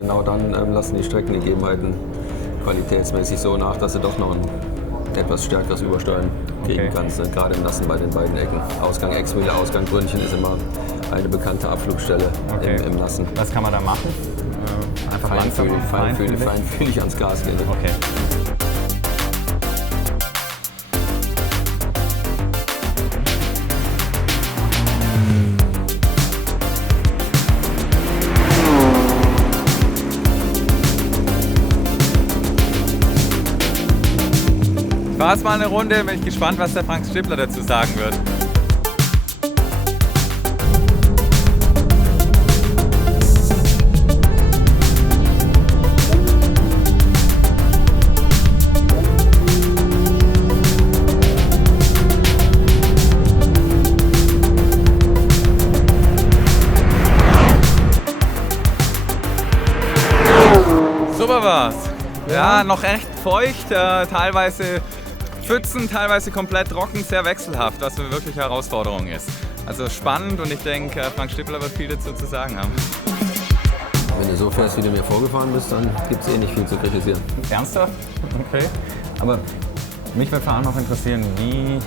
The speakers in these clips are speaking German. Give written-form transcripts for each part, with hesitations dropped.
Genau dann lassen die Streckengegebenheiten qualitätsmäßig so nach, dass du doch noch ein etwas stärkeres Übersteuern kriegen kannst. Ne? Gerade im Nassen bei den beiden Ecken. Ausgang Exmühle, Ausgang Brünnchen ist immer eine bekannte Abflugstelle im Nassen. Was kann man da machen? Einfach feinfühlig ans Gas gehen. Okay. War es mal eine Runde, bin ich gespannt, was der Frank Stippler dazu sagen wird. Super war's. Ja, noch echt feucht, teilweise Pfützen, teilweise komplett trocken, sehr wechselhaft, was eine wirkliche Herausforderung ist. Also spannend und ich denke, Frank Stippler wird viel dazu zu sagen haben. Wenn du so fährst, wie du mir vorgefahren bist, dann gibt es nicht viel zu kritisieren. Ernsthaft? Okay. Aber mich würde vor allem auch interessieren, wie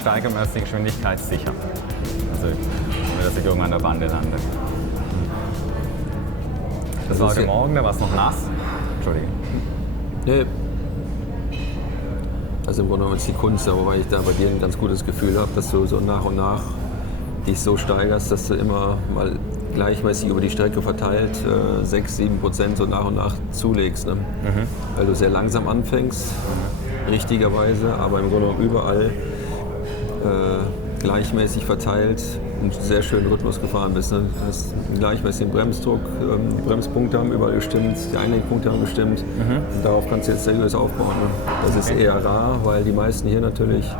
steigert man die Geschwindigkeit sicher? Also, dass ich irgendwann an der Bande lande. Das war heute Morgen, da war es noch nass. Entschuldigung. Nee. Also im Grunde genommen ist die Kunst, wobei ich da bei dir ein ganz gutes Gefühl habe, dass du so nach und nach dich so steigerst, dass du immer mal gleichmäßig über die Strecke verteilt 6-7% so nach und nach zulegst. Ne? Weil du sehr langsam anfängst, richtigerweise, aber im Grunde genommen überall gleichmäßig verteilt einen sehr schönen Rhythmus gefahren bist. Ne? Du hast einen gleichmäßigen Bremsdruck, die Bremspunkte haben überall gestimmt, die Einlenkpunkte haben gestimmt. Und darauf kannst du jetzt seriös aufbauen. Ne? Das ist eher rar, weil die meisten hier natürlich,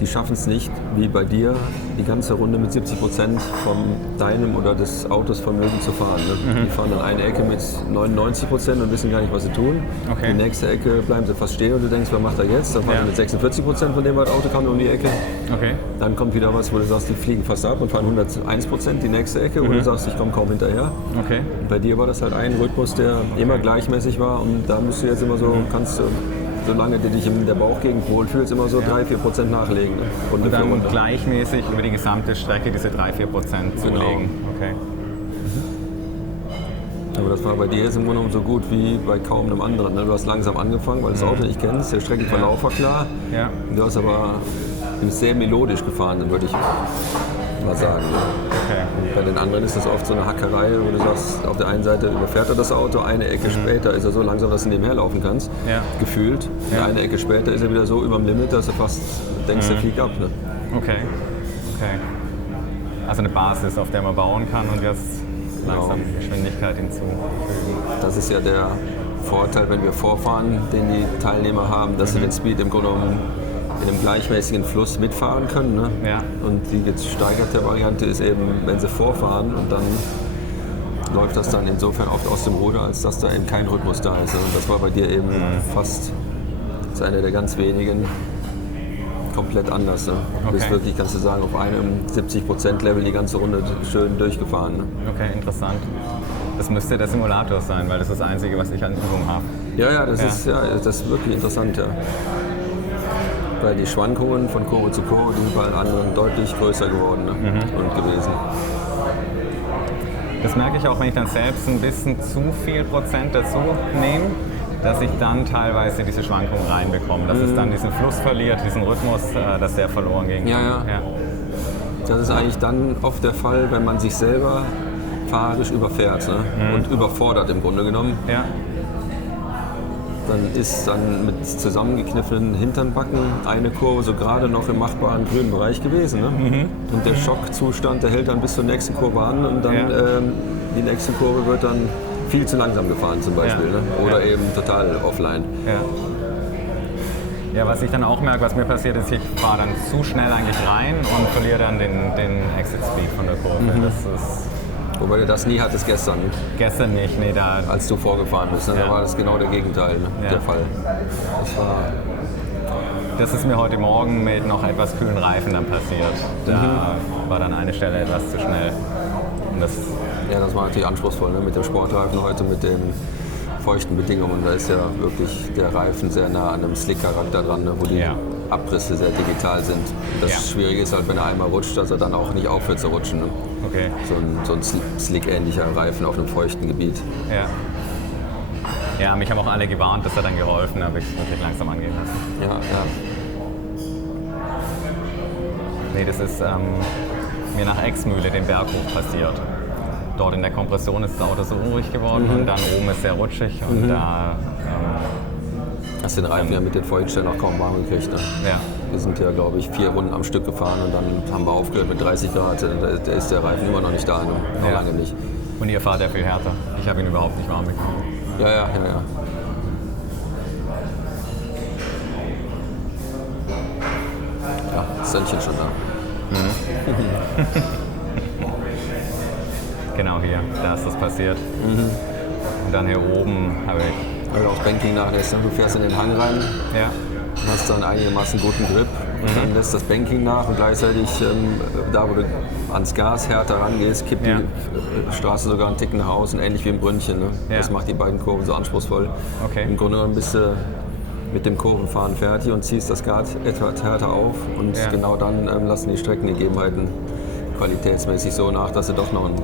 die schaffen es nicht, wie bei dir, die ganze Runde mit 70% von deinem oder des Autos Vermögen zu fahren. Ne? Die fahren dann eine Ecke mit 99% und wissen gar nicht, was sie tun. Okay. Die nächste Ecke bleiben sie fast stehen und du denkst, was macht er jetzt? Dann fahren sie mit 46%, von dem das Auto kam um die Ecke. Okay. Dann kommt wieder was, wo du sagst, die fliegen fast ab und fahren 101% die nächste Ecke, wo du sagst, ich komme kaum hinterher. Okay. Und bei dir war das halt ein Rhythmus, der immer gleichmäßig war und da musst du jetzt immer so, kannst du, solange du dich in der Bauchgegend wohlfühlst, immer so 3-4% nachlegen. Ne? Und dann gleichmäßig über die gesamte Strecke diese 3-4% zulegen. Okay. Aber das war bei dir jetzt im Grunde genommen so gut wie bei kaum einem anderen. Ne? Du hast langsam angefangen, weil du das Auto nicht kennst, der Streckenverlauf war klar. Ja. Du hast aber sehr melodisch gefahren, dann würde ich mal sagen. Ne? Okay. Bei den anderen ist das oft so eine Hackerei, wo du sagst, auf der einen Seite überfährt er das Auto, eine Ecke später ist er so langsam, dass du nebenher laufen kannst, gefühlt. Und eine Ecke später ist er wieder so überm Limit, dass du fast denkst, er fliegt ab. Ne? Okay. Okay. Also eine Basis, auf der man bauen kann und jetzt langsam Geschwindigkeit hinzufügen. Das ist ja der Vorteil, wenn wir vorfahren, den die Teilnehmer haben, dass sie den Speed im Grunde genommen in einem gleichmäßigen Fluss mitfahren können. Ne? Ja. Und die gesteigerte Variante ist eben, wenn sie vorfahren und dann läuft das dann insofern oft aus dem Ruder, als dass da eben kein Rhythmus da ist. Und das war bei dir eben fast, das ist einer der ganz wenigen, komplett anders. Ne? Du bist wirklich, kannst du sagen, auf einem 70%-Level die ganze Runde schön durchgefahren. Ne? Okay, interessant. Das müsste der Simulator sein, weil das ist das Einzige, was ich an Übung habe. Ja, das ist wirklich interessant, ja. Weil die Schwankungen von Kurve zu Kurve, die sind bei allen anderen deutlich größer geworden und gewesen. Das merke ich auch, wenn ich dann selbst ein bisschen zu viel Prozent dazu nehme, dass ich dann teilweise diese Schwankungen reinbekomme. Dass es dann diesen Fluss verliert, diesen Rhythmus, dass der verloren ging. Ja. Das ist eigentlich dann oft der Fall, wenn man sich selber fahrerisch überfährt und überfordert im Grunde genommen. Ja. Dann ist dann mit zusammengekniffenen Hinternbacken eine Kurve so gerade noch im machbaren grünen Bereich gewesen. Ne? Und der Schockzustand, der hält dann bis zur nächsten Kurve an und dann die nächste Kurve wird dann viel zu langsam gefahren zum Beispiel. Ne? Oder eben total offline. Ja, was ich dann auch merke, was mir passiert ist, ich fahre dann zu schnell eigentlich rein und verliere dann den Exit Speed von der Kurve. Das ist Wobei du das nie hattest gestern. Gestern nicht, nee, da. Als du vorgefahren bist, ne? Da war das genau der Gegenteil, der Fall. Das ist mir heute Morgen mit noch etwas kühlen Reifen dann passiert. Da war dann eine Stelle etwas zu schnell. Und das Ja, das war natürlich anspruchsvoll, ne? Mit dem Sportreifen heute, mit den feuchten Bedingungen. Da ist ja wirklich der Reifen sehr nah an einem Slick-Charakter dran, ne? Wo die Abrisse sehr digital sind. Das Schwierige ist halt, wenn er einmal rutscht, dass er dann auch nicht aufhört zu rutschen. Ne? Okay. So ein Slick-ähnlicher Reifen auf einem feuchten Gebiet. Ja. Ja, mich haben auch alle gewarnt, dass er dann geholfen, habe ich wirklich langsam angehen lassen. Ja, ja. Nee, das ist mir nach Exmühle den Berg hoch passiert. Dort in der Kompression ist das Auto so unruhig geworden und dann oben ist sehr rutschig und da... Hast den Reifen ja mit den Feuchtstellen auch kaum warm gekriegt. Ne? Ja. Wir sind ja, glaube ich, 4 Runden am Stück gefahren und dann haben wir aufgehört mit 30 Grad. Da ist der Reifen immer noch nicht da, ne? Noch lange nicht. Und ihr fahrt ja viel härter. Ich habe ihn überhaupt nicht warm bekommen. Ja. Ja, das Sönnchen schon da. Genau hier, da ist das passiert. Und dann hier oben habe ich... Weil du auch Banking nachlässt. Du fährst in den Hang rein, hast dann einigermaßen guten Grip und dann lässt das Banking nach und gleichzeitig da, wo du ans Gas härter rangehst, kippt die Straße sogar einen Ticken nach außen, ähnlich wie im Brünnchen. Ne? Das macht die beiden Kurven so anspruchsvoll. Okay. Im Grunde genommen bist du mit dem Kurvenfahren fertig und ziehst das Gas etwas härter auf und genau dann lassen die Streckengegebenheiten qualitätsmäßig so nach, dass du doch noch ein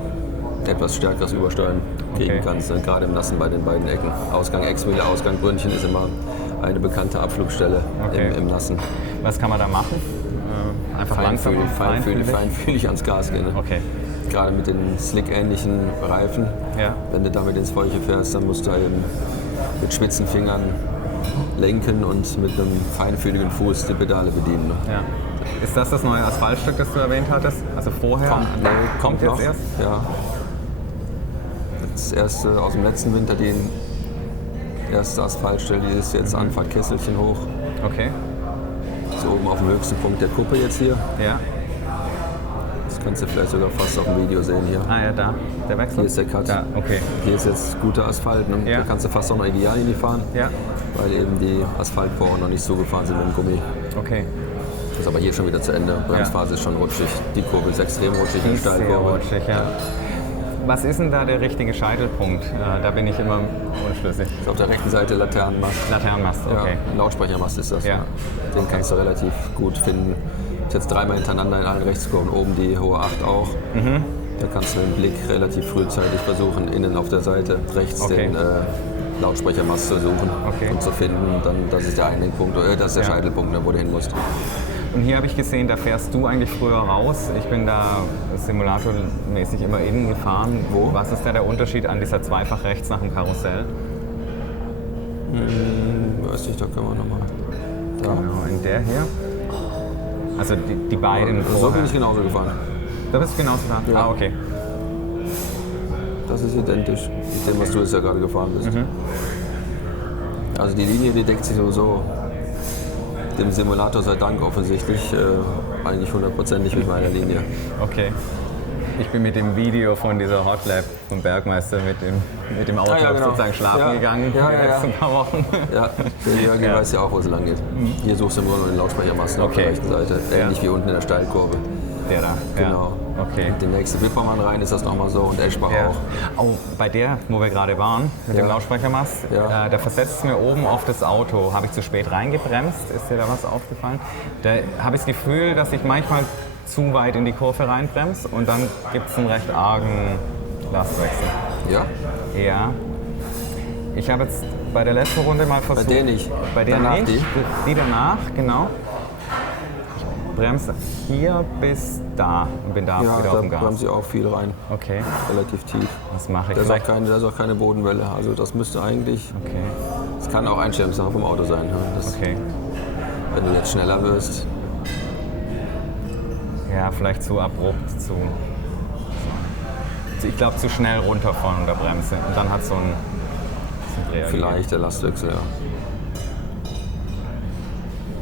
etwas stärkeres Übersteuern kriegen kannst, gerade im Nassen bei den beiden Ecken. Ausgang Exmühle, Ausgang Brünnchen ist immer eine bekannte Abflugstelle im Nassen. Was kann man da machen? Einfach langsam feinfühlig ans Gas gehen. Ne? Okay. Gerade mit den Slick-ähnlichen Reifen, wenn du damit ins Feuchte fährst, dann musst du eben mit spitzen Fingern lenken und mit einem feinfühligen Fuß die Pedale bedienen. Ne? Ja. Ist das neue Asphaltstück, das du erwähnt hattest? Also vorher? Kommt jetzt noch. Erst? Ja. Das erste aus dem letzten Winter, die erste Asphaltstelle, die ist jetzt Anfahrt Kesselchen hoch. Okay. So oben auf dem höchsten Punkt der Kuppe jetzt hier. Ja. Das kannst du vielleicht sogar fast auf dem Video sehen hier. Ah ja, da. Der Wechsel? Hier ist der Cut. Ja, okay. Hier ist jetzt guter Asphalt. Ne? Da kannst du fast auch noch ideal in die fahren, weil eben die Asphaltporen noch nicht zugefahren sind mit dem Gummi. Okay. Das ist aber hier schon wieder zu Ende. Bremsphase ist schon rutschig. Die Kurve ist extrem rutschig, die Steilkurve. Rutschig, ja. Was ist denn da der richtige Scheitelpunkt? Da bin ich immer unschlüssig. Das ist auf der rechten Seite Laternenmast. Laternenmast, okay. Ja, ein Lautsprechermast ist das. Ja. Den kannst du relativ gut finden. Jetzt 3-mal hintereinander in allen Rechtskurven, oben die hohe 8 auch. Da kannst du mit dem Blick relativ frühzeitig versuchen, innen auf der Seite rechts den Lautsprechermast zu suchen und zu finden. Dann, das ist der Einlenkpunkt, das ist der Scheitelpunkt, wo du hin musst. Und hier habe ich gesehen, da fährst du eigentlich früher raus. Ich bin da simulatormäßig immer innen gefahren. Wo? Was ist da der Unterschied an dieser zweifach rechts nach dem Karussell? Weiß nicht, da können wir nochmal. Da. Genau, in der hier. Also die beiden So bin ich genauso gefahren. Da bist du genauso gefahren? Ja. Ah, okay. Das ist identisch mit dem, was du jetzt ja gerade gefahren bist. Also die Linie, die deckt sich sowieso dem Simulator sei Dank offensichtlich eigentlich 100%ig mit meiner Linie. Okay. Ich bin mit dem Video von dieser Hotlap vom Bergmeister mit dem Auto sozusagen schlafen gegangen die letzten paar Wochen. Ja, der Jörgi weiß ja auch, wo es lang geht. Hier suchst du im Grunde den Lautsprechermasten auf der rechten Seite, ähnlich wie unten in der Steilkurve. Der da? Genau. Okay. Und der nächste Wippermann rein ist das nochmal so und Eschbach auch. Oh, bei der, wo wir gerade waren, mit dem Lautsprechermast, da versetzt es mir oben auf das Auto. Habe ich zu spät reingebremst? Ist dir da was aufgefallen? Da habe ich das Gefühl, dass ich manchmal zu weit in die Kurve reinbremse und dann gibt es einen recht argen Lastwechsel. Ja? Ja. Ich habe jetzt bei der letzten Runde mal versucht... Bei der nicht? Bei der danach nicht. Die danach, genau. Ich bremse hier bis da und bin da wieder auf dem Gas. Ja, da bremse ich auch viel rein. Okay. Relativ tief. Was mache ich? Da ist auch keine Bodenwelle. Also das müsste eigentlich... Okay. Das kann auch Einstellungssache vom Auto sein. Okay. Wenn du jetzt schneller wirst... Ja, vielleicht zu abrupt, ich glaube zu schnell runter von der Bremse und dann hat so ein Dreher. Vielleicht der Lastwechsel, ja.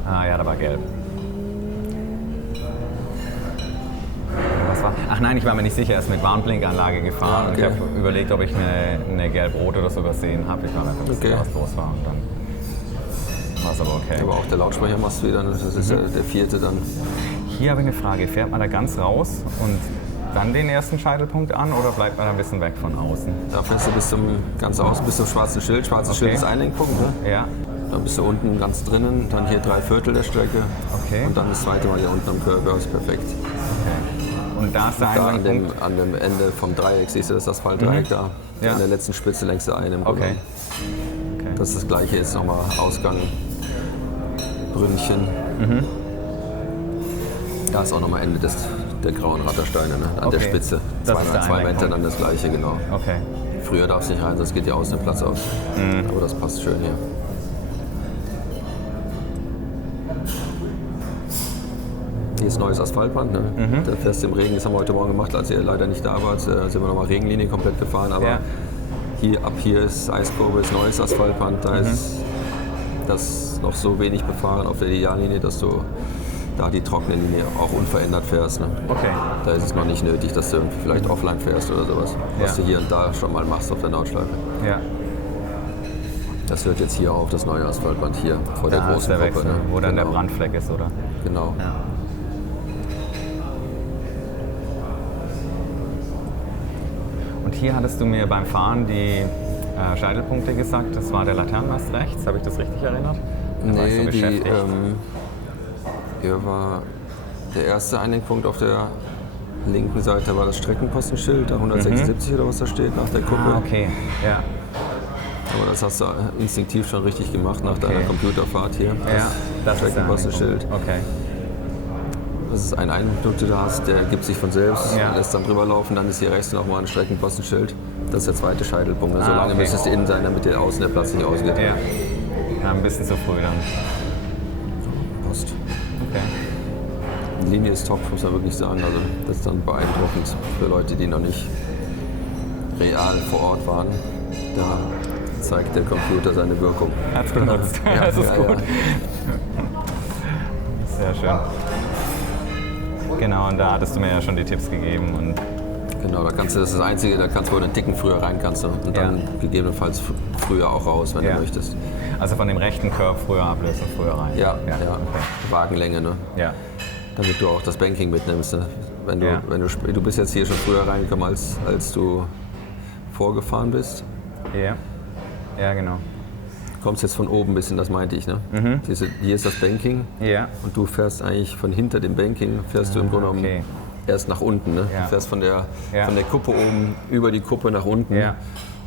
Ah ja, da war gelb. Was war? Ach nein, ich war mir nicht sicher, er ist mit Warnblinkanlage gefahren und ich habe überlegt, ob ich eine gelb-rot oder so übersehen habe. Ich war mir nicht sicher, was los war und dann war es aber okay. Aber auch der Lautsprechermast wieder, das ist ja der vierte dann. Hier habe ich eine Frage, fährt man da ganz raus und dann den ersten Scheitelpunkt an oder bleibt man ein bisschen weg von außen? Da fährst du ganz außen bis zum schwarzen Schild. Schwarzes Schild ist Einlenkpunkt, ne? Ja. Dann bist du unten ganz drinnen, dann hier 3/4 der Strecke. Okay. Und dann das zweite Mal hier unten am Körper, ist perfekt. Okay. Und da ist der Einlenkpunkt? An dem Ende vom Dreieck, siehst du das Asphaltdreieck da? Ja. An der letzten Spitze längst du ein im Grunde. Okay. Das ist das gleiche jetzt nochmal Ausgang, Brünnchen. Da ist auch nochmal Ende der grauen Rattersteine, ne? An der Spitze. Das ist der 2 Meter dann das gleiche, genau. Okay. Früher darfst du nicht rein, sonst geht ja außen der Platz aus. Aber das passt schön hier. Hier ist neues Asphaltband, ne? Da fährst du im Regen, das haben wir heute Morgen gemacht, als ihr leider nicht da wart, sind wir nochmal Regenlinie komplett gefahren, aber ab hier ist Eiskurve, ist neues Asphaltband, da ist das noch so wenig befahren auf der Ideallinie, dass du da die trockene Linie auch unverändert fährst. Ne? Okay. Da ist es noch nicht nötig, dass du irgendwie vielleicht offline fährst oder sowas, was du hier und da schon mal machst auf der Nordschleife. Ja. Das hört jetzt hier auf, das neue Asphaltband hier vor der großen der Gruppe. Wechsel, Ne? wo dann der Brandfleck ist, oder? Genau. Ja. Und hier hattest du mir beim Fahren die Scheitelpunkte gesagt, das war der Laternenmast rechts, habe ich das richtig erinnert? Da war ich so beschäftigt. Hier war der erste Einlenkpunkt auf der linken Seite, war das Streckenpostenschild, da 176 oder was da steht, nach der Kuppe. Okay, ja. Aber das hast du instinktiv schon richtig gemacht nach deiner Computerfahrt hier. Das Streckenpostenschild. Okay. Das ist ein Einlenkpunkt, den du hast, der gibt sich von selbst, Ja. lässt dann drüber laufen, dann ist hier rechts nochmal ein Streckenpostenschild. Das ist der zweite Scheitelpunkt. So lange müsstest du innen sein, damit dir außen der Platz nicht ausgeht. Ja, ein bisschen zu früh dann. Post. Okay. Die Linie ist top, muss man wirklich sagen. Also das ist dann beeindruckend für Leute, die noch nicht real vor Ort waren. Da zeigt der Computer seine Wirkung. Hat's genutzt. Ja, das ist gut. Ja. Sehr schön. Genau, und da hattest du mir ja schon die Tipps gegeben. Und Genau, das ist das Einzige, da kannst du wohl einen Ticken früher rein kannst du. Und dann gegebenenfalls früher auch raus, wenn du möchtest. Also von dem rechten Curb früher ablösen, früher rein. Ja. Okay. Wagenlänge, ne? Ja. Damit du auch das Banking mitnimmst. Ne? Wenn du bist jetzt hier schon früher reingekommen, als du vorgefahren bist. Ja. Ja, genau. Du kommst jetzt von oben ein bisschen, das meinte ich. Ne? Hier ist das Banking Ja. und du fährst eigentlich von hinter dem Banking, fährst du im Grunde genommen erst nach unten. Ne? Ja. Du fährst von der Kuppe oben über die Kuppe nach unten. Ja.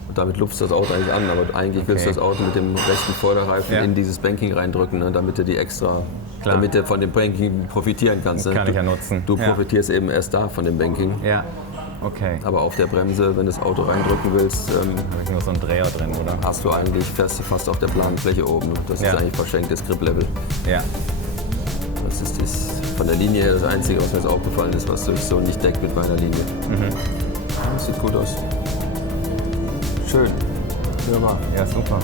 Und damit lupfst du das Auto eigentlich an, aber eigentlich willst du das Auto mit dem rechten Vorderreifen in dieses Banking reindrücken, ne? Damit du damit du von dem Banking profitieren kannst. Ne? Kann ich ja nutzen. Du profitierst eben erst da von dem Banking. Ja. Okay. Aber auf der Bremse, wenn du das Auto reindrücken willst, Habe ich nur so einen Dreher drin, oder? fährst du fast auf der planen Fläche oben. Das ist eigentlich verschenktes Grip-Level. Ja. Das ist von der Linie her das Einzige, was mir jetzt aufgefallen ist, was sich so nicht deckt mit meiner Linie. Das sieht gut aus. Schön. Wunderbar. Ja, super.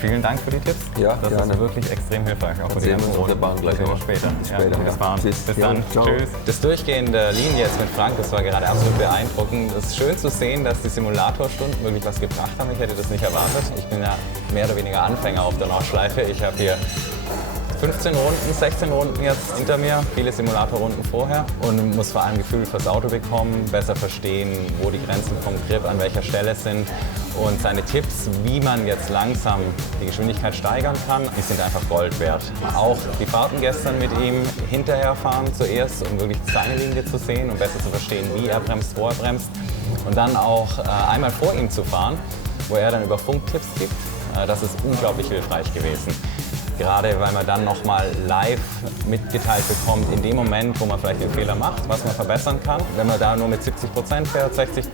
Vielen Dank für die Tipps. Ja, das gerne. ist wirklich extrem hilfreich. Auch für die sehen wir ganzen uns auf der Runden. Bahn gleich Sehen wir noch. später. Bis später. Bis Bahn. Tschüss. Bis Ja, dann. ciao. Tschüss. Das Durchgehen der Linie jetzt mit Frank, das war gerade absolut beeindruckend. Es ist schön zu sehen, dass die Simulatorstunden wirklich was gebracht haben. Ich hätte das nicht erwartet. Ich bin ja mehr oder weniger Anfänger auf der Nordschleife. Ich habe hier 15 Runden, 16 Runden jetzt hinter mir, viele Simulatorrunden vorher und muss vor allem Gefühl fürs Auto bekommen, besser verstehen, wo die Grenzen vom Grip an welcher Stelle sind und seine Tipps, wie man jetzt langsam die Geschwindigkeit steigern kann, die sind einfach Gold wert. Auch die Fahrten gestern mit ihm hinterherfahren zuerst, um wirklich seine Linie zu sehen und besser zu verstehen, wie er bremst, wo er bremst und dann auch einmal vor ihm zu fahren, wo er dann über Funk Tipps gibt, das ist unglaublich hilfreich gewesen. Gerade weil man dann nochmal live mitgeteilt bekommt, in dem Moment, wo man vielleicht den Fehler macht, was man verbessern kann. Wenn man da nur mit 70% fährt, 60%,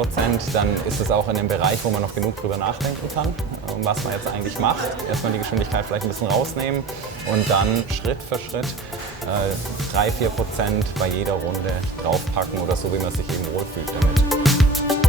dann ist es auch in einem Bereich, wo man noch genug drüber nachdenken kann, was man jetzt eigentlich macht. Erstmal die Geschwindigkeit vielleicht ein bisschen rausnehmen und dann Schritt für Schritt 3-4% bei jeder Runde draufpacken oder so, wie man sich eben wohlfühlt damit.